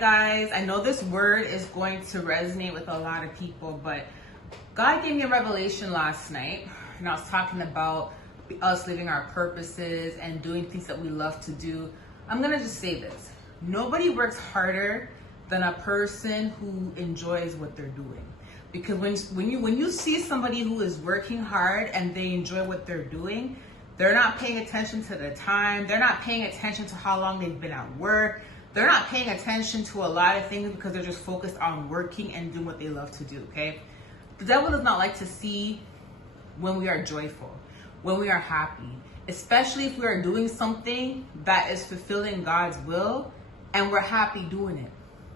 Guys, I know this word is going to resonate with a lot of people, but God gave me a revelation last night, and I was talking about us living our purposes and doing things that we love to do. I'm gonna just say this: nobody works harder than a person who enjoys what they're doing. Because when you see somebody who is working hard and they enjoy what they're doing, they're not paying attention to the time. They're not paying attention to how long they've been at work. They're not paying attention to a lot of things because they're just focused on working and doing what they love to do, okay? The devil does not like to see when we are joyful, when we are happy, especially if we are doing something that is fulfilling God's will and we're happy doing it.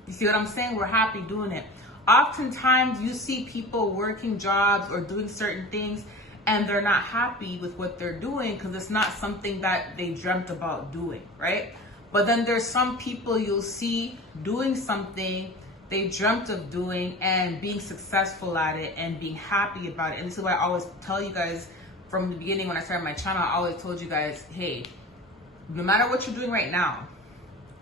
You see what I'm saying? We're happy doing it. Oftentimes you see people working jobs or doing certain things and they're not happy with what they're doing because it's not something that they dreamt about doing, right? But then there's some people you'll see doing something they dreamt of doing and being successful at it and being happy about it. And this is why I always tell you guys from the beginning when I started my channel, I always told you guys, hey, no matter what you're doing right now,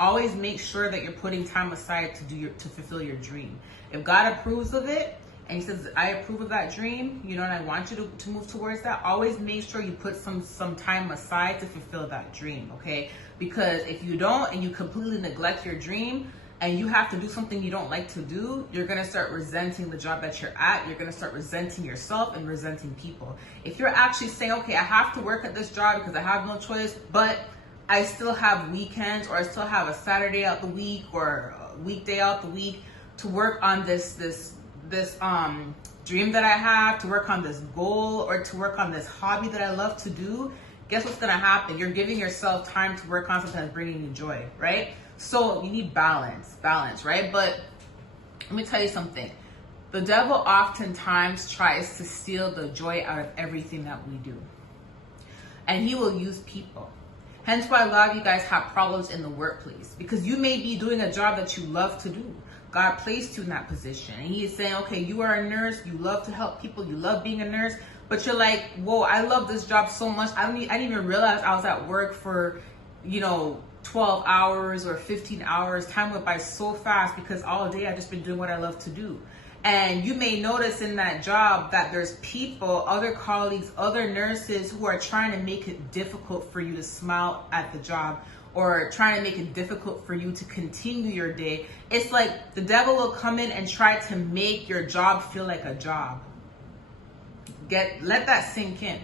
always make sure that you're putting time aside to fulfill your dream. If God approves of it and he says, I approve of that dream, and I want you to move towards that, always make sure you put some time aside to fulfill that dream, okay? Because if you don't and you completely neglect your dream and you have to do something you don't like to do, you're gonna start resenting the job that you're at. You're gonna start resenting yourself and resenting people. If you're actually saying, okay, I have to work at this job because I have no choice, but I still have weekends or I still have a Saturday out the week or a weekday out the week to work on this dream that I have, to work on this goal or to work on this hobby that I love to do, guess what's gonna happen? You're giving yourself time to work on something that's bringing you joy, right? So you need balance, right? But let me tell you something. The devil oftentimes tries to steal the joy out of everything that we do. And he will use people. Hence why a lot of you guys have problems in the workplace, because you may be doing a job that you love to do. God placed you in that position. And he is saying, okay, you are a nurse, you love to help people, you love being a nurse, but you're like, whoa, I love this job so much. I didn't even realize I was at work for, 12 hours or 15 hours. Time went by so fast because all day I've just been doing what I love to do. And you may notice in that job that there's people, other colleagues, other nurses who are trying to make it difficult for you to smile at the job or trying to make it difficult for you to continue your day. It's like the devil will come in and try to make your job feel like a job. Let that sink in.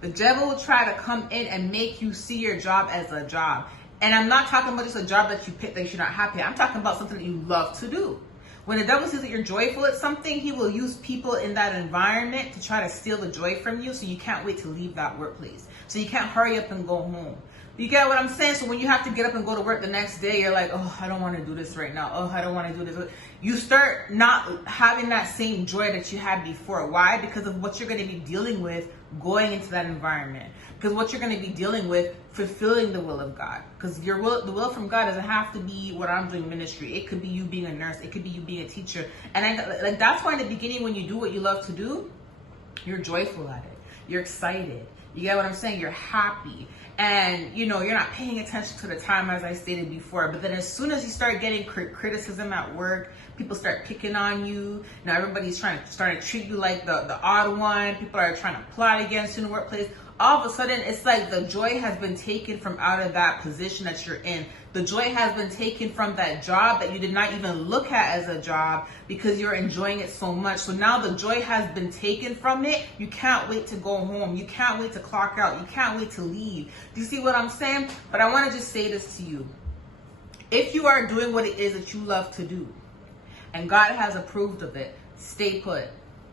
The devil will try to come in and make you see your job as a job. And I'm not talking about just a job that you pick that you're not happy at. I'm talking about something that you love to do. When the devil sees that you're joyful at something, he will use people in that environment to try to steal the joy from you, so you can't wait to leave that workplace. So you can't hurry up and go home. You get what I'm saying? So when you have to get up and go to work the next day, you're like, oh, I don't want to do this right now. Oh, I don't want to do this. You start not having that same joy that you had before. Why? Because of what you're going to be dealing with going into that environment. Because what you're going to be dealing with fulfilling the will of God. Because the will from God doesn't have to be what I'm doing ministry. It could be you being a nurse. It could be you being a teacher. And that's why in the beginning, when you do what you love to do, you're joyful at it. You're excited. You get what I'm saying? You're happy. And, you're not paying attention to the time, as I stated before. But then as soon as you start getting criticism at work, people start picking on you. Now everybody's starting to treat you like the odd one. People are trying to plot against you in the workplace. All of a sudden, it's like the joy has been taken from out of that position that you're in. The joy has been taken from that job that you did not even look at as a job because you're enjoying it so much. So now the joy has been taken from it. You can't wait to go home. You can't wait to clock out. You can't wait to leave. Do you see what I'm saying? But I want to just say this to you. If you are doing what it is that you love to do and God has approved of it, stay put.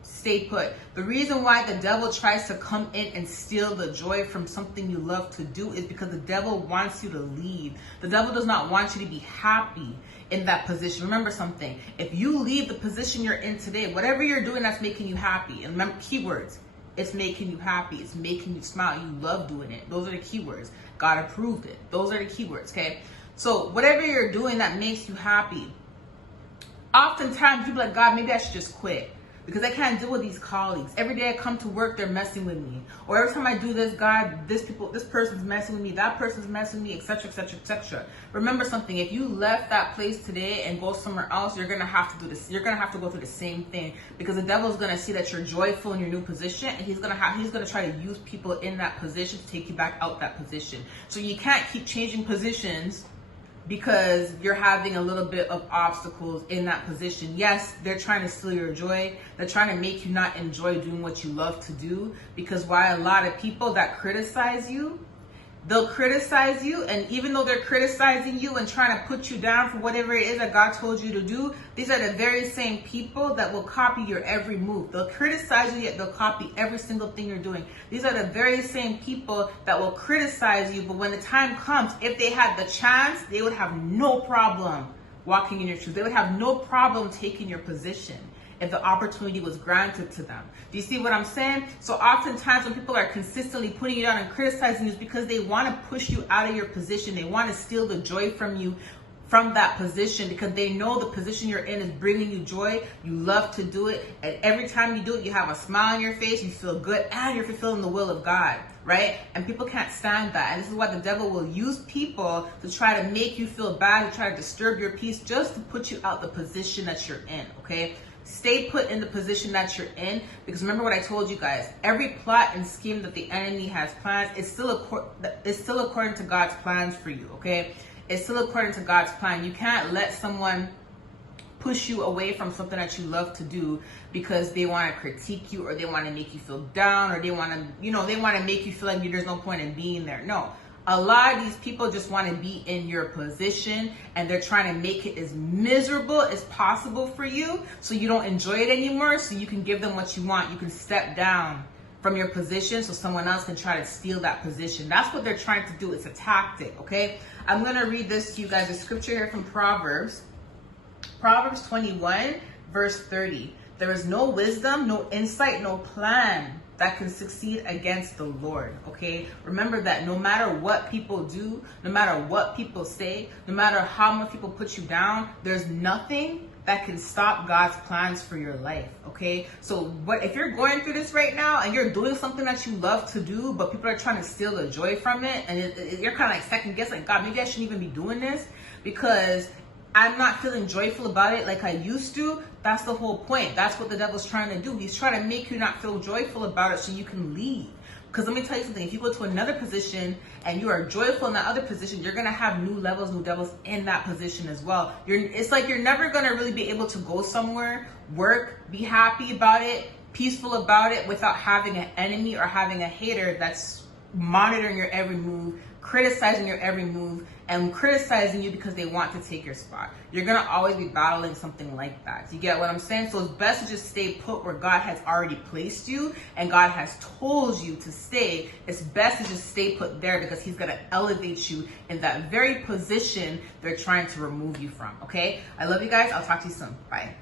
Stay put. The reason why the devil tries to come in and steal the joy from something you love to do is because the devil wants you to leave. The devil does not want you to be happy in that position. Remember something. If you leave the position you're in today, whatever you're doing that's making you happy, and remember keywords, it's making you happy, it's making you smile, you love doing it. Those are the keywords. God approved it. Those are the keywords, okay? So whatever you're doing that makes you happy, oftentimes people are like, God, maybe I should just quit. because I can't deal with these colleagues. Every day I come to work, they're messing with me. Or every time I do this, God, this person's messing with me, that person's messing with me, etc., etc., etc. Remember something, if you left that place today and go somewhere else, you're gonna have to do this. You're gonna have to go through the same thing, because the devil's gonna see that you're joyful in your new position, and he's gonna try to use people in that position to take you back out that position. So you can't keep changing positions because you're having a little bit of obstacles in that position. Yes, they're trying to steal your joy. They're trying to make you not enjoy doing what you love to do, because while a lot of people that criticize you, they'll criticize you, and even though they're criticizing you and trying to put you down for whatever it is that God told you to do, these are the very same people that will copy your every move. They'll criticize you, yet they'll copy every single thing you're doing. These are the very same people that will criticize you, but when the time comes, if they had the chance, they would have no problem walking in your shoes. They would have no problem taking your position if the opportunity was granted to them. Do you see what I'm saying? So oftentimes when people are consistently putting you down and criticizing you, it's because they want to push you out of your position. They want to steal the joy from you, from that position, because they know the position you're in is bringing you joy. You love to do it, and every time you do it, you have a smile on your face, you feel good, and you're fulfilling the will of God, right? And people can't stand that, and this is why the devil will use people to try to make you feel bad, to try to disturb your peace, just to put you out the position that you're in, okay? Stay put in the position that you're in, because remember what I told you guys, every plot and scheme that the enemy has planned is still according to God's plans for you, okay? It's still according to God's plan. You can't let someone push you away from something that you love to do because they want to critique you, or they want to make you feel down, or they want to make you feel like there's no point in being there. No. A lot of these people just want to be in your position, and they're trying to make it as miserable as possible for you so you don't enjoy it anymore, so you can give them what you want. You can step down from your position so someone else can try to steal that position. That's what they're trying to do. It's a tactic, okay? I'm going to read this to you guys, a scripture here from Proverbs 21, verse 30. There is no wisdom, no insight, no plan that can succeed against the Lord, okay? Remember that no matter what people do, no matter what people say, no matter how much people put you down, there's nothing that can stop God's plans for your life, okay? So if you're going through this right now and you're doing something that you love to do, but people are trying to steal the joy from it, and you're kind of like second guessing, like, God, maybe I shouldn't even be doing this because I'm not feeling joyful about it like I used to. That's the whole point. That's what the devil's trying to do. He's trying to make you not feel joyful about it so you can leave. Because let me tell you something, if you go to another position and you are joyful in that other position, you're going to have new levels, new devils in that position as well. It's like you're never going to really be able to go somewhere, work, be happy about it, peaceful about it, without having an enemy or having a hater that's monitoring your every move, criticizing your every move, and criticizing you because they want to take your spot. You're going to always be battling something like that. You get what I'm saying? So it's best to just stay put where God has already placed you and God has told you to stay. It's best to just stay put there, because he's going to elevate you in that very position they're trying to remove you from, okay? I love you guys. I'll talk to you soon. Bye.